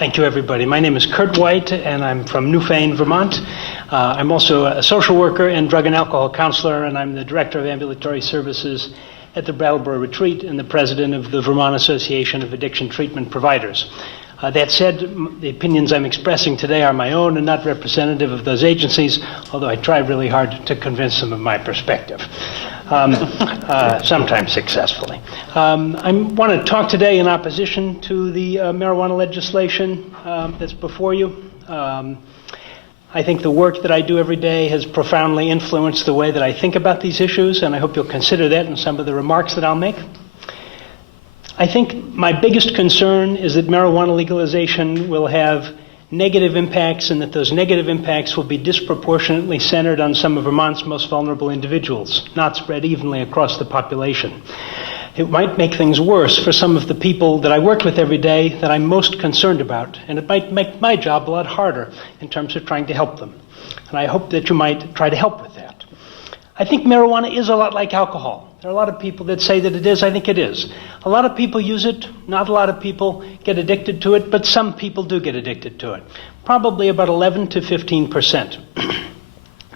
Thank you, everybody. My name is Kurt White, and I'm from Newfane, Vermont. I'm also a social worker and drug and alcohol counselor, and I'm the director of ambulatory services at the Barber Retreat and the president of the Vermont Association of Addiction Treatment Providers. That said, the opinions I'm expressing today are my own and not representative of those agencies, although I try really hard to convince them of my perspective, sometimes successfully. I want to talk today in opposition to the marijuana legislation that's before you. I think the work that I do every day has profoundly influenced the way that I think about these issues, and I hope you'll consider that in some of the remarks that I'll make. I think my biggest concern is that marijuana legalization will have negative impacts, and that those negative impacts will be disproportionately centered on some of Vermont's most vulnerable individuals, not spread evenly across the population. It might make things worse for some of the people that I work with every day that I'm most concerned about, and it might make my job a lot harder in terms of trying to help them. And I hope that you might try to help with that. I think marijuana is a lot like alcohol. There are a lot of people that say that it is. I think it is. A lot of people use it. Not a lot of people get addicted to it, but some people do get addicted to it. Probably about 11 to 15%.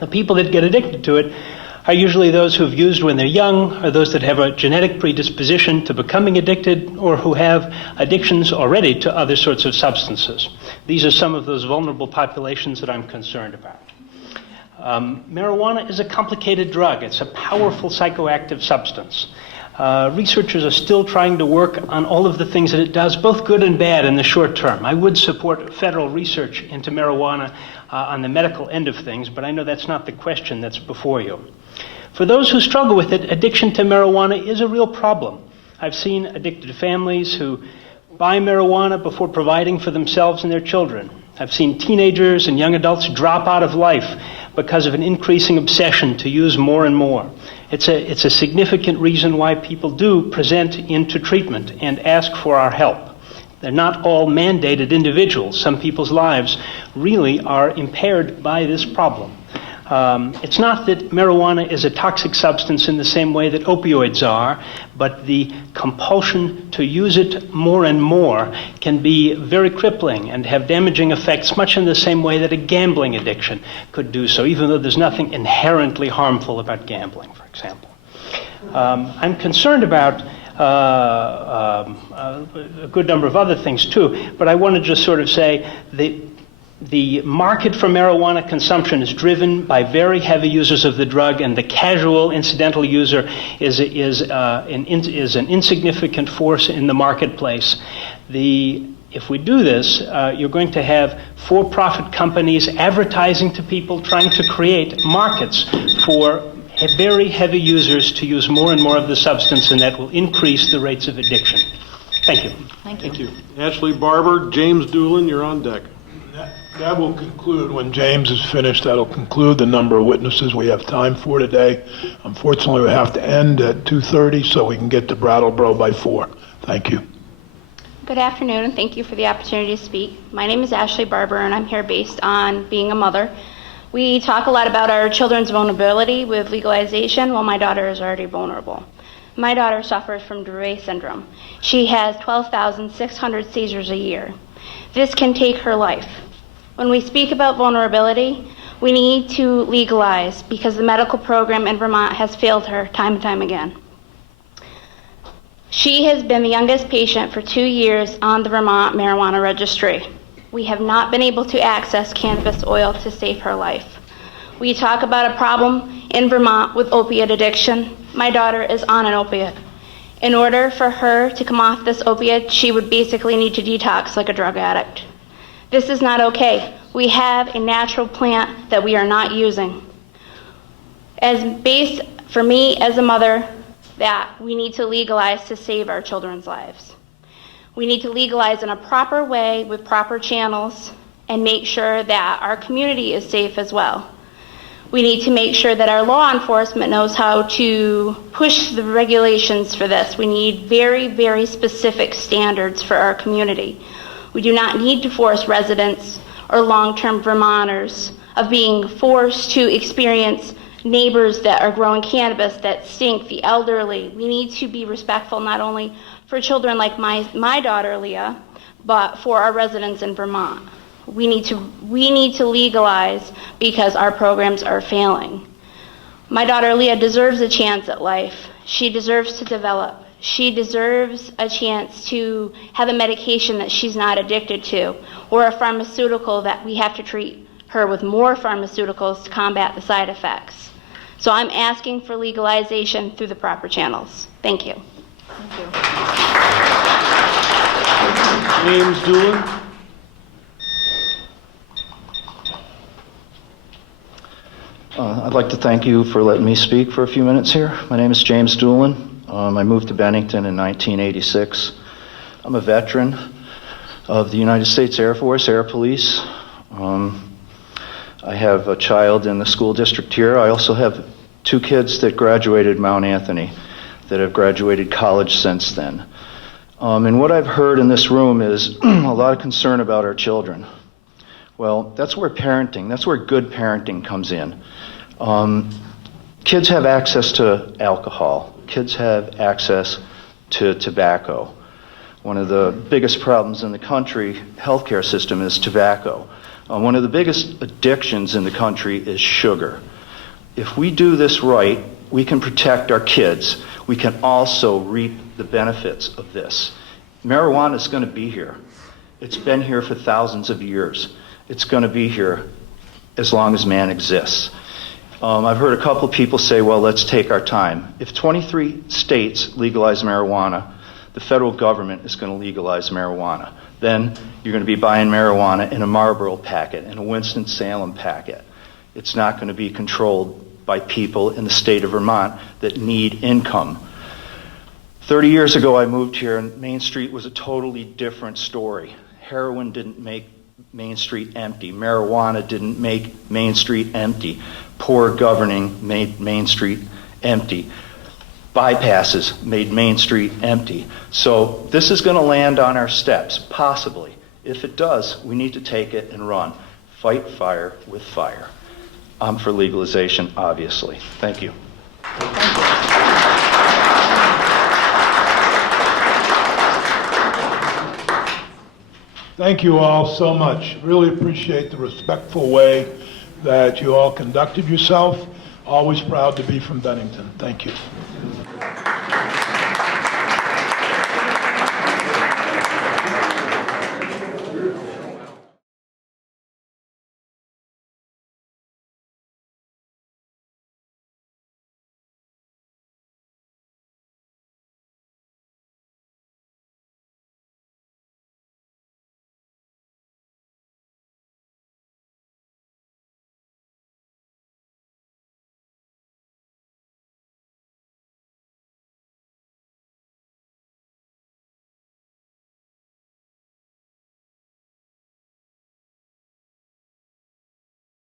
The people that get addicted to it are usually those who've used when they're young, or those that have a genetic predisposition to becoming addicted, or who have addictions already to other sorts of substances. These are some of those vulnerable populations that I'm concerned about. Marijuana is a complicated drug. It's a powerful psychoactive substance. Researchers are still trying to work on all of the things that it does, both good and bad in the short term. I would support federal research into marijuana on the medical end of things, but I know that's not the question that's before you. For those who struggle with it, addiction to marijuana is a real problem. I've seen addicted families who buy marijuana before providing for themselves and their children. I've seen teenagers and young adults drop out of life because of an increasing obsession to use more and more. It's a significant reason why people do present into treatment and ask for our help. They're not all mandated individuals. Some people's lives really are impaired by this problem. It's not that marijuana is a toxic substance in the same way that opioids are, but the compulsion to use it more and more can be very crippling and have damaging effects, much in the same way that a gambling addiction could do so, even though there's nothing inherently harmful about gambling, for example. I'm concerned about a good number of other things too, but I want to just sort of say that the market for marijuana consumption is driven by very heavy users of the drug, and the casual incidental user is an insignificant force in the marketplace. If we do this, you're going to have for-profit companies advertising to people, trying to create markets for very heavy users to use more and more of the substance, and that will increase the rates of addiction. Thank you. Thank you. Ashley Barber, James Doolen, you're on deck. That will conclude, when James is finished, that'll conclude the number of witnesses we have time for today. Unfortunately, we have to end at 2:30 so we can get to Brattleboro by 4. Thank you. Good afternoon, and thank you for the opportunity to speak. My name is Ashley Barber, and I'm here based on being a mother. We talk a lot about our children's vulnerability with legalization, while my daughter is already vulnerable. My daughter suffers from Dravet syndrome. She has 12,600 seizures a year. This can take her life. When we speak about vulnerability, we need to legalize, because the medical program in Vermont has failed her time and time again. She has been the youngest patient for 2 years on the Vermont marijuana registry. We have not been able to access cannabis oil to save her life. We talk about a problem in Vermont with opiate addiction. My daughter is on an opiate. In order for her to come off this opiate, she would basically need to detox like a drug addict. This is not okay. We have a natural plant that we are not using. For me as a mother, that we need to legalize to save our children's lives. We need to legalize in a proper way with proper channels and make sure that our community is safe as well. We need to make sure that our law enforcement knows how to push the regulations for this. We need very, very specific standards for our community. We do not need to force residents or long-term Vermonters of being forced to experience neighbors that are growing cannabis that stink, the elderly. We need to be respectful not only for children like my daughter, Leah, but for our residents in Vermont. We need to legalize because our programs are failing. My daughter Leah deserves a chance at life. She deserves to develop. She deserves a chance to have a medication that she's not addicted to, or a pharmaceutical that we have to treat her with more pharmaceuticals to combat the side effects. So I'm asking for legalization through the proper channels. Thank you. James Doolen. I'd like to thank you for letting me speak for a few minutes here. My name is James Doolen. I moved to Bennington in 1986. I'm a veteran of the United States Air Force, Air Police. I have a child in the school district here. I also have 2 kids that graduated Mount Anthony, that have graduated college since then. And what I've heard in this room is a lot of concern about our children. Well, that's where good parenting comes in. Kids have access to alcohol. Kids have access to tobacco. One of the biggest problems in the country healthcare system is tobacco. One of the biggest addictions in the country is sugar. If we do this right, we can protect our kids. We can also reap the benefits of this. Marijuana is going to be here. It's been here for thousands of years. It's going to be here as long as man exists. I've heard a couple of people say, well, let's take our time. If 23 states legalize marijuana, the federal government is going to legalize marijuana. Then you're going to be buying marijuana in a Marlboro packet, in a Winston-Salem packet. It's not going to be controlled by people in the state of Vermont that need income. 30 years ago, I moved here, and Main Street was a totally different story. Heroin didn't make Main Street empty. Marijuana didn't make Main Street empty. Poor governing made Main Street empty. Bypasses made Main Street empty. So this is going to land on our steps, possibly. If it does, we need to take it and run. Fight fire with fire. I'm for legalization, obviously. Thank you. Thank you all so much. Really appreciate the respectful way that you all conducted yourself. Always proud to be from Bennington. Thank you.